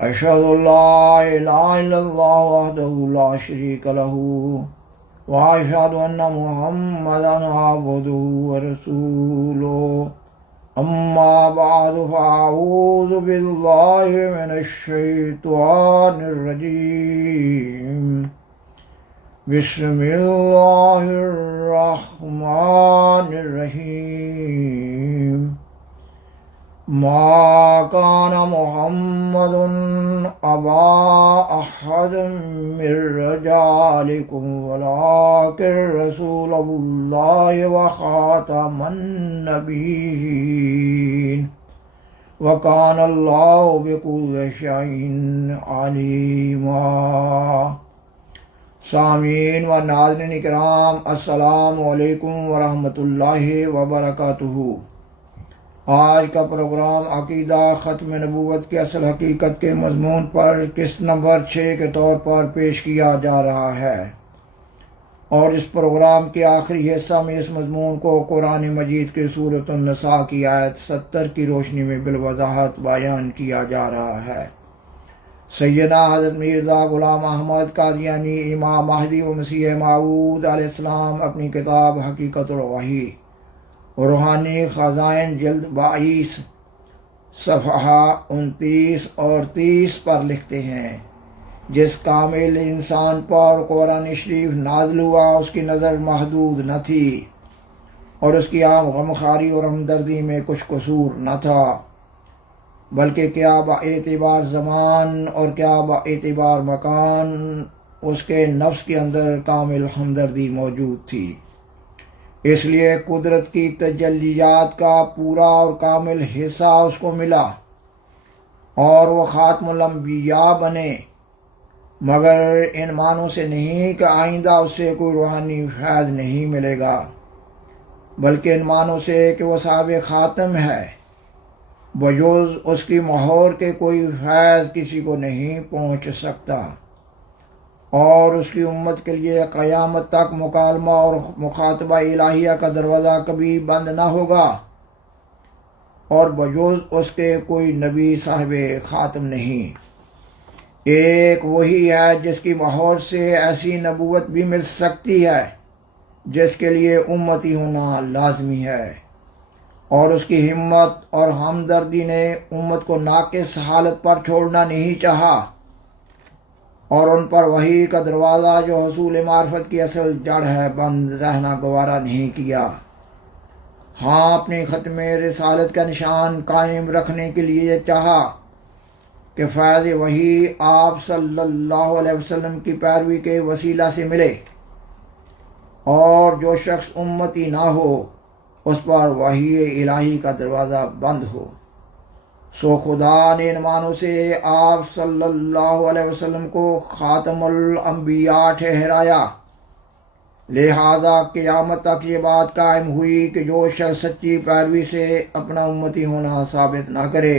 أشهد أن لا إله إلا الله وحده لا شريك له وأشهد أن محمدا عبده ورسوله أما بعد فأعوذ بالله من الشيطان الرجيم بسم الله الرحمن الرحيم ما كان محمد أبا أحد من رجالكم ولكن رسول الله وخاتم النبيين وكان الله بكل شيء عليما۔ سامعین و ناظرین کرام، السلام علیکم ورحمۃ اللہ وبرکاتہ۔ آج کا پروگرام عقیدہ ختم نبوت کی اصل حقیقت کے مضمون پر قسط نمبر 6 کے طور پر پیش کیا جا رہا ہے، اور اس پروگرام کے آخری حصہ میں اس مضمون کو قرآن مجید کی سورۃ النساء کی آیت 70 کی روشنی میں بالوضاحت بیان کیا جا رہا ہے۔ سیدنا حضرت مرزا غلام احمد قادیانی امام مہدی و مسیح موعود علیہ السلام اپنی کتاب حقیقت الوحی روحانی خزائن جلد 22 صفحہ 29 اور 30 پر لکھتے ہیں، جس کامل انسان پر قرآن شریف نازل ہوا اس کی نظر محدود نہ تھی، اور اس کی عام غمخواری اور ہمدردی میں کچھ قصور نہ تھا، بلکہ کیا با اعتبار زمان اور کیا با اعتبار مکان اس کے نفس کے اندر کامل ہمدردی موجود تھی۔ اس لیے قدرت کی تجلیات کا پورا اور کامل حصہ اس کو ملا اور وہ خاتم الانبیاء بنے، مگر ان معنوں سے نہیں کہ آئندہ اس سے کوئی روحانی فیض نہیں ملے گا، بلکہ ان معنوں سے کہ وہ صاحب خاتم ہے، بجز اس کی مہر کے کوئی فیض کسی کو نہیں پہنچ سکتا، اور اس کی امت کے لیے قیامت تک مکالمہ اور مخاطبہ الہیہ کا دروازہ کبھی بند نہ ہوگا، اور بجز اس کے کوئی نبی صاحب خاتم نہیں۔ ایک وہی ہے جس کی مہر سے ایسی نبوت بھی مل سکتی ہے جس کے لیے امتی ہونا لازمی ہے، اور اس کی ہمت اور ہمدردی نے امت کو ناقص حالت پر چھوڑنا نہیں چاہا، اور ان پر وحی کا دروازہ جو حصول معرفت کی اصل جڑ ہے بند رہنا گوارا نہیں کیا۔ ہاں، اپنی ختم رسالت کا نشان قائم رکھنے کے لیے چاہا کہ فیض وحی آپ صلی اللہ علیہ وسلم کی پیروی کے وسیلہ سے ملے، اور جو شخص امتی نہ ہو اس پر وحی الہی کا دروازہ بند ہو۔ سو خدا نے ان معنوں سے آپ صلی اللہ علیہ وسلم کو خاتم الانبیاء ٹھہرایا، لہذا قیامت تک یہ بات قائم ہوئی کہ جو شخص سچی پیروی سے اپنا امتی ہونا ثابت نہ کرے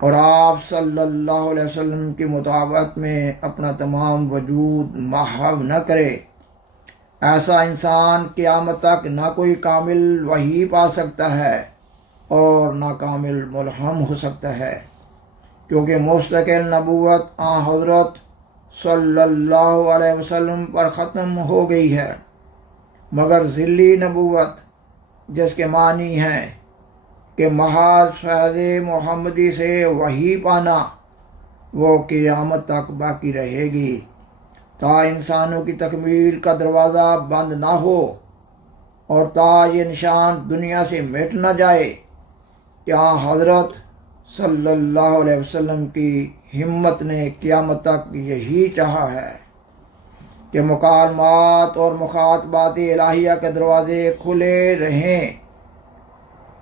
اور آپ صلی اللہ علیہ وسلم کی مطابقت میں اپنا تمام وجود محو نہ کرے، ایسا انسان قیامت تک نہ کوئی کامل وحی پا سکتا ہے اور نہ کامل ملہم ہو سکتا ہے، کیونکہ مستقل نبوت آن حضرت صلی اللہ علیہ وسلم پر ختم ہو گئی ہے، مگر ذلی نبوت جس کے معنی ہیں کہ محض فیض محمدی سے وحی پانا، وہ قیامت تک باقی رہے گی تا انسانوں کی تکمیل کا دروازہ بند نہ ہو، اور تا یہ نشان دنیا سے مٹ نہ جائے کہ حضرت صلی اللہ علیہ وسلم کی ہمت نے قیامت تک یہی چاہا ہے کہ مکالمات اور مخاطبات الہیہ کے دروازے کھلے رہیں،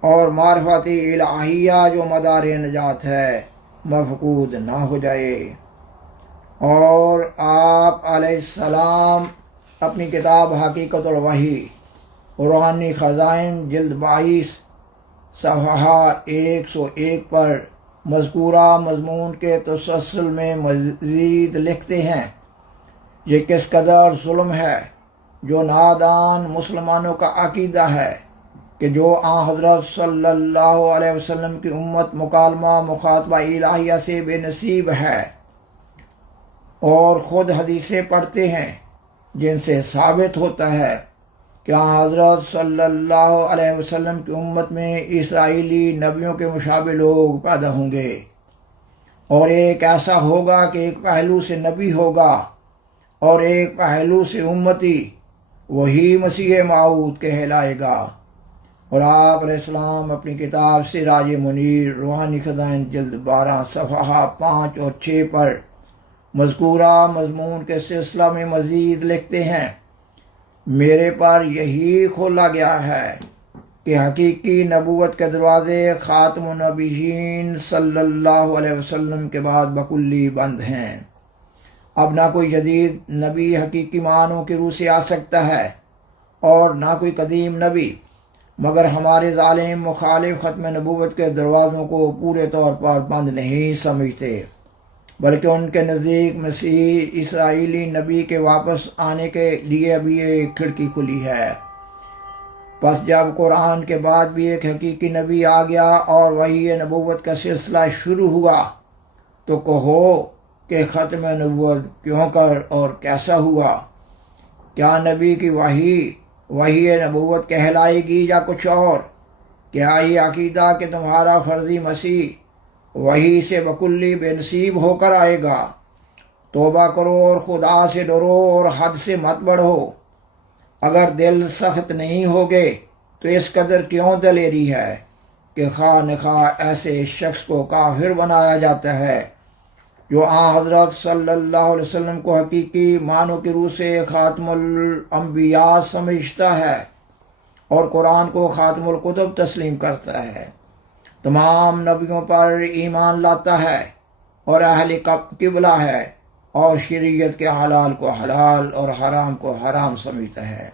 اور معرفت الہیہ جو مدار نجات ہے مفقود نہ ہو جائے۔ اور آپ علیہ السلام اپنی کتاب حقیقت الوحی روحانی خزائن جلد 22 صفحہ 101 پر مذکورہ مضمون کے تسلسل میں مزید لکھتے ہیں، یہ کس قدر ظلم ہے جو نادان مسلمانوں کا عقیدہ ہے کہ جو حضرت صلی اللہ علیہ وسلم کی امت مکالمہ مخاطبہ الہیہ سے بے نصیب ہے اور خود حدیثیں پڑھتے ہیں جن سے ثابت ہوتا ہے کہ حضرت صلی اللہ علیہ وسلم کی امت میں اسرائیلی نبیوں کے مشابہ لوگ پیدا ہوں گے، اور ایک ایسا ہوگا کہ ایک پہلو سے نبی ہوگا اور ایک پہلو سے امتی، وہی مسیح موعود کہلائے گا۔ اور آپ علیہ السلام اپنی کتاب سراج منیر روحانی خزائن جلد 12 صفحہ 5 اور 6 پر مذکورہ مضمون کے سلسلہ میں مزید لکھتے ہیں، میرے پر یہی کھولا گیا ہے کہ حقیقی نبوت کے دروازے خاتم النبیین صلی اللہ علیہ وسلم کے بعد بکلی بند ہیں۔ اب نہ کوئی جدید نبی حقیقی معنوں کی روح سے آ سکتا ہے اور نہ کوئی قدیم نبی، مگر ہمارے ظالم مخالف ختم نبوت کے دروازوں کو پورے طور پر بند نہیں سمجھتے، بلکہ ان کے نزدیک مسیح اسرائیلی نبی کے واپس آنے کے لیے ابھی ایک کھڑکی کھلی ہے۔ پس جب قرآن کے بعد بھی ایک حقیقی نبی آ گیا اور وحی نبوت کا سلسلہ شروع ہوا، تو کہو کہ ختم نبوت کیوں کر اور کیسا ہوا؟ کیا نبی کی وحی نبوت کہلائے گی یا کچھ اور؟ کیا یہ عقیدہ کہ تمہارا فرضی مسیح وحی سے بکلی بے نصیب ہو کر آئے گا؟ توبہ کرو اور خدا سے ڈرو اور حد سے مت بڑھو۔ اگر دل سخت نہیں ہوگے تو اس قدر کیوں دلیری ہے کہ خواہ نخواہ ایسے شخص کو کافر بنایا جاتا ہے جو حضرت صلی اللہ علیہ وسلم کو حقیقی معنوں کی روح سے خاتم الانبیاء سمجھتا ہے اور قرآن کو خاتم الکتب تسلیم کرتا ہے، تمام نبیوں پر ایمان لاتا ہے اور اہل قبلہ ہے اور شریعت کے حلال کو حلال اور حرام کو حرام سمجھتا ہے۔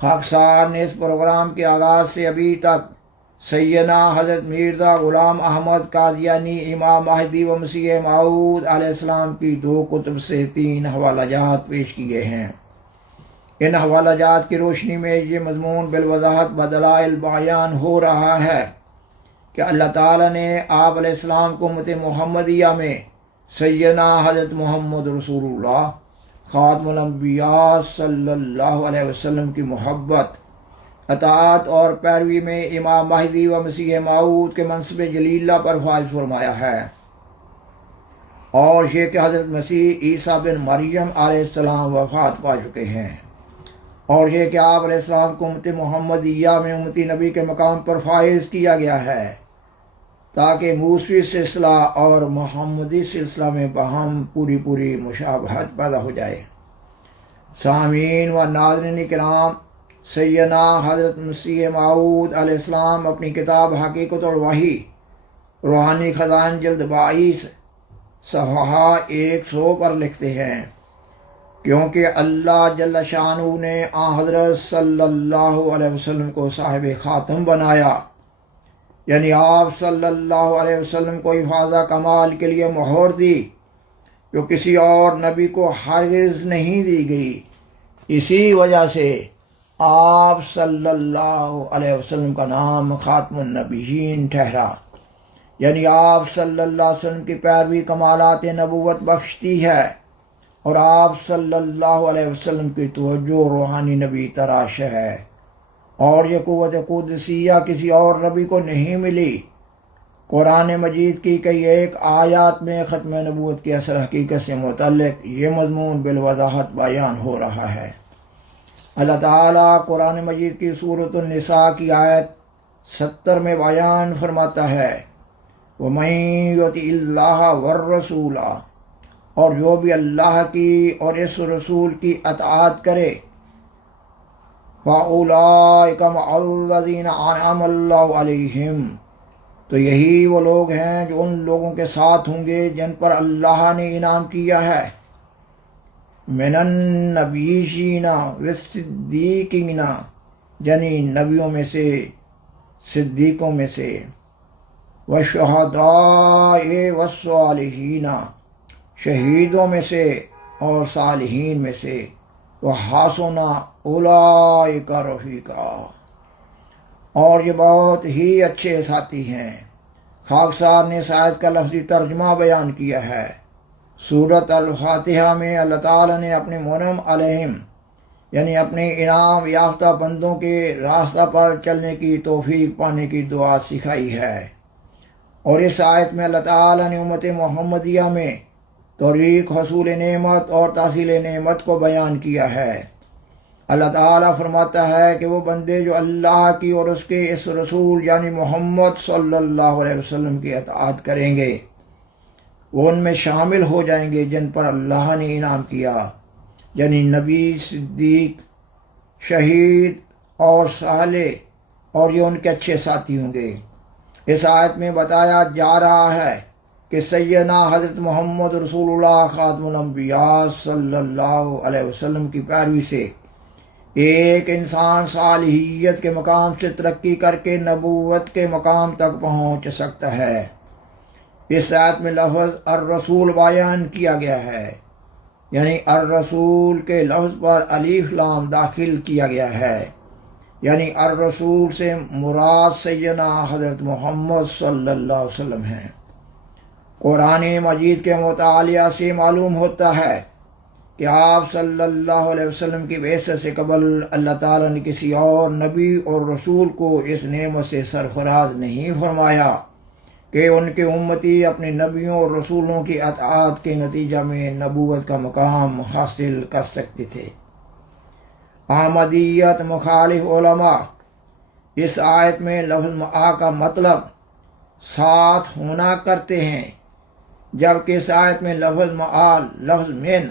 خاکسار نے اس پروگرام کے آغاز سے ابھی تک سیدنا حضرت مرزا غلام احمد قادیانی امام مہدی و مسیح موعود علیہ السلام کی 2 کتب سے 3 حوالہ جات پیش کیے ہیں۔ ان حوالہ جات کی روشنی میں یہ مضمون بالوضاحت بدلائل بیان ہو رہا ہے کہ اللہ تعالیٰ نے آپ علیہ السلام کو امت محمدیہ میں سیدنا حضرت محمد رسول اللہ خاتم الانبیاء صلی اللہ علیہ وسلم کی محبت، اطاعت اور پیروی میں امام مہدی و مسیح موعود کے منصب جلیلہ پر فائز فرمایا ہے، اور یہ کہ حضرت مسیح عیسیٰ بن مریم علیہ السلام وفات پا چکے ہیں، اور یہ کہ آپ علیہ السلام کو امت محمدیہ میں امتی نبی کے مقام پر فائز کیا گیا ہے تاکہ موسوی سلسلہ اور محمدی سلسلہ میں باہم پوری مشابہت پیدا ہو جائے۔ سامعین و ناظرین کرام، سیدنا حضرت مسیح موعود علیہ السلام اپنی کتاب حقیقت الوحی روحانی خزائن جلد 22 صفحہ 100 پر لکھتے ہیں، کیونکہ اللہ جل شانہ نے حضرت صلی اللہ علیہ وسلم کو صاحب خاتم بنایا، یعنی آپ صلی اللہ علیہ وسلم کو حفاظہ کمال کے لیے مہر دی جو کسی اور نبی کو ہرگز نہیں دی گئی۔ اسی وجہ سے آپ صلی اللہ علیہ وسلم کا نام خاتم النبیین ٹھہرا، یعنی آپ صلی اللہ علیہ وسلم کی پیروی کمالات نبوت بخشتی ہے، اور آپ صلی اللہ علیہ وسلم کی توجہ روحانی نبی تراش ہے، اور یہ قوت قدسیہ کسی اور نبی کو نہیں ملی۔ قرآن مجید کی کئی ایک آیات میں ختم نبوت کی اصل حقیقت سے متعلق یہ مضمون بالوضاحت بیان ہو رہا ہے۔ اللہ تعالیٰ قرآن مجید کی سورۃ النساء کی آیت 70 میں بیان فرماتا ہے، وَمَن يُطِعِ اللَّهَ وَالرَّسُولَ، اور جو بھی اللہ کی اور اس رسول کی اطاعت کرے، فَأُولَٰئِكَ مَعَ الَّذِينَ أَنْعَمَ اللَّهُ عَلَيْهِمْ، تو یہی وہ لوگ ہیں جو ان لوگوں کے ساتھ ہوں گے جن پر اللہ نے انعام کیا ہے، من النبیین والصدیقین، یعنی نبیوں میں سے، صدیقوں میں سے، والشہداء والصالحین، شہیدوں میں سے اور صالحین میں سے، وحسن اولئک رفیقا، اور یہ بہت ہی اچھے ساتھی ہیں۔ خاکسار نے اس آیت کا لفظی ترجمہ بیان کیا ہے۔ سورۃ الفاتحہ میں اللہ تعالیٰ نے اپنے منعم علیہم یعنی اپنے انعام یافتہ بندوں کے راستہ پر چلنے کی توفیق پانے کی دعا سکھائی ہے، اور اس آیت میں اللہ تعالیٰ نے امت محمدیہ میں طریق حصول نعمت اور تحصیل نعمت کو بیان کیا ہے۔ اللہ تعالیٰ فرماتا ہے کہ وہ بندے جو اللہ کی اور اس کے اس رسول یعنی محمد صلی اللہ علیہ وسلم کی اطاعت کریں گے وہ ان میں شامل ہو جائیں گے جن پر اللہ نے انعام کیا، یعنی نبی، صدیق، شہید اور صالح، اور یہ ان کے اچھے ساتھی ہوں گے۔ اس آیت میں بتایا جا رہا ہے کہ سیدنا حضرت محمد رسول اللہ خاتم الانبیاء صلی اللہ علیہ وسلم کی پیروی سے ایک انسان صالحیت کے مقام سے ترقی کر کے نبوت کے مقام تک پہنچ سکتا ہے۔ اس آیت میں لفظ الرسول بیان کیا گیا ہے، یعنی الرسول کے لفظ پر الف لام داخل کیا گیا ہے، یعنی الرسول سے مراد سیدنا حضرت محمد صلی اللہ علیہ وسلم ہیں۔ قرآن مجید کے مطالعہ سے معلوم ہوتا ہے کہ آپ صلی اللہ علیہ وسلم کی بعثت سے قبل اللہ تعالیٰ نے کسی اور نبی اور رسول کو اس نعمت سے سرفراز نہیں فرمایا کہ ان کے امتی اپنے نبیوں اور رسولوں کی اطاعت کے نتیجہ میں نبوت کا مقام حاصل کر سکتے تھے۔ احمدیت مخالف علماء اس آیت میں لفظ معا کا مطلب ساتھ ہونا کرتے ہیں، جبکہ اس آیت میں لفظ معا لفظ من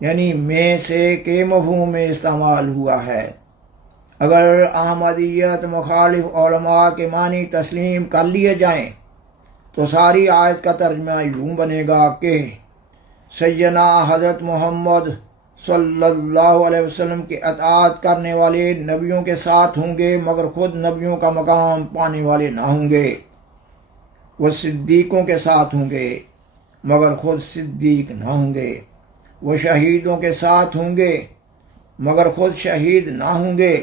یعنی میں سے کے مفہوم میں استعمال ہوا ہے۔ اگر احمدیت مخالف علماء کے معنی تسلیم کر لیے جائیں تو ساری آیت کا ترجمہ یوں بنے گا کہ سیدنا حضرت محمد صلی اللہ علیہ وسلم کی اطاعت کرنے والے نبیوں کے ساتھ ہوں گے مگر خود نبیوں کا مقام پانے والے نہ ہوں گے۔ وہ صدیقوں کے ساتھ ہوں گے مگر خود صدیق نہ ہوں گے۔ وہ شہیدوں کے ساتھ ہوں گے مگر خود شہید نہ ہوں گے۔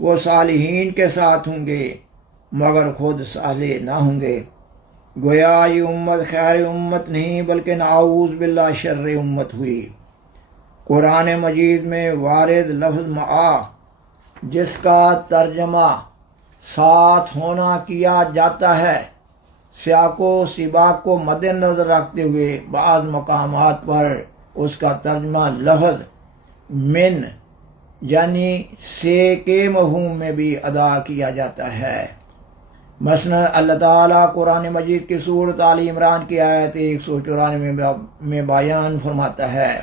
وہ صالحین کے ساتھ ہوں گے مگر خود صالح نہ ہوں گے۔ گویا یہ امت خیر امت نہیں بلکہ نعوذ باللہ شر امت ہوئی۔ قرآن مجید میں وارد لفظ معا جس کا ترجمہ ساتھ ہونا کیا جاتا ہے، سیاق و سباق کو مد نظر رکھتے ہوئے بعض مقامات پر اس کا ترجمہ لفظ من یعنی سے کے مفہوم میں بھی ادا کیا جاتا ہے۔ مثلا اللہ تعالیٰ قرآن مجید کی سورۃ آل عمران کی آیت 194 میں بیان فرماتا ہے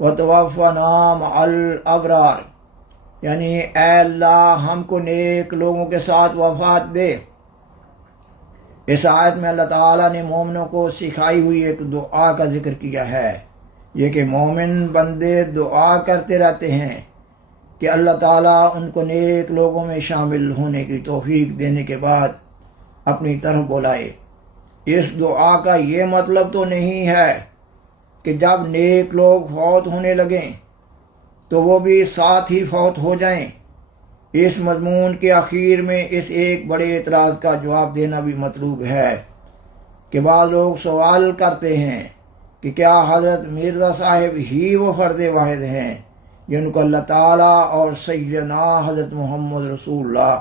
وَتَوَفَّنَا مَعَ الْأَبْرَارِ، یعنی اے اللہ ہم کو نیک لوگوں کے ساتھ وفات دے۔ اس آیت میں اللہ تعالیٰ نے مومنوں کو سکھائی ہوئی ایک دعا کا ذکر کیا ہے، یہ کہ مومن بندے دعا کرتے رہتے ہیں کہ اللہ تعالیٰ ان کو نیک لوگوں میں شامل ہونے کی توفیق دینے کے بعد اپنی طرف بلائے۔ اس دعا کا یہ مطلب تو نہیں ہے کہ جب نیک لوگ فوت ہونے لگیں تو وہ بھی ساتھ ہی فوت ہو جائیں۔ اس مضمون کے آخر میں اس ایک بڑے اعتراض کا جواب دینا بھی مطلوب ہے کہ بعض لوگ سوال کرتے ہیں کہ کیا حضرت مرزا صاحب ہی وہ فرد واحد ہیں جن کو اللہ تعالیٰ اور سیدنا حضرت محمد رسول اللہ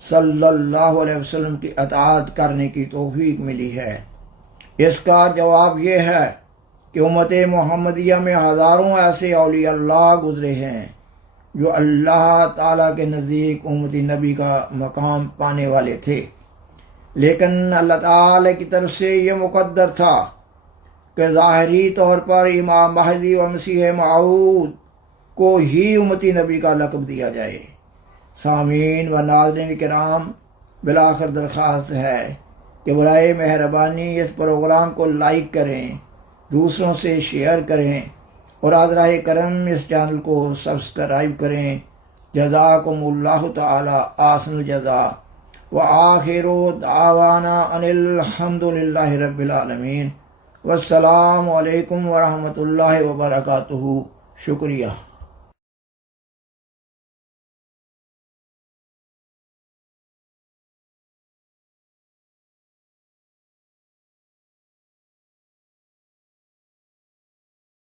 صلی اللہ علیہ وسلم کی اطاعت کرنے کی توفیق ملی ہے؟ اس کا جواب یہ ہے کہ امت محمدیہ میں ہزاروں ایسے اولیاء اللہ گزرے ہیں جو اللہ تعالیٰ کے نزدیک امتی نبی کا مقام پانے والے تھے، لیکن اللہ تعالیٰ کی طرف سے یہ مقدر تھا کہ ظاہری طور پر امام مہدی و مسیح موعود کو ہی امتی نبی کا لقب دیا جائے۔ سامعین و ناظرین کرام، بالآخر درخواست ہے کہ برائے مہربانی اس پروگرام کو لائک کریں، دوسروں سے شیئر کریں اور حضرہ کرم اس چینل کو سبسکرائب کریں۔ جزاکم اللہ تعالی احسن الجزاء وآخر دعوانا ان الحمد للہ رب العالمین، والسلام علیکم ورحمۃ اللہ وبرکاتہ۔ شکریہ۔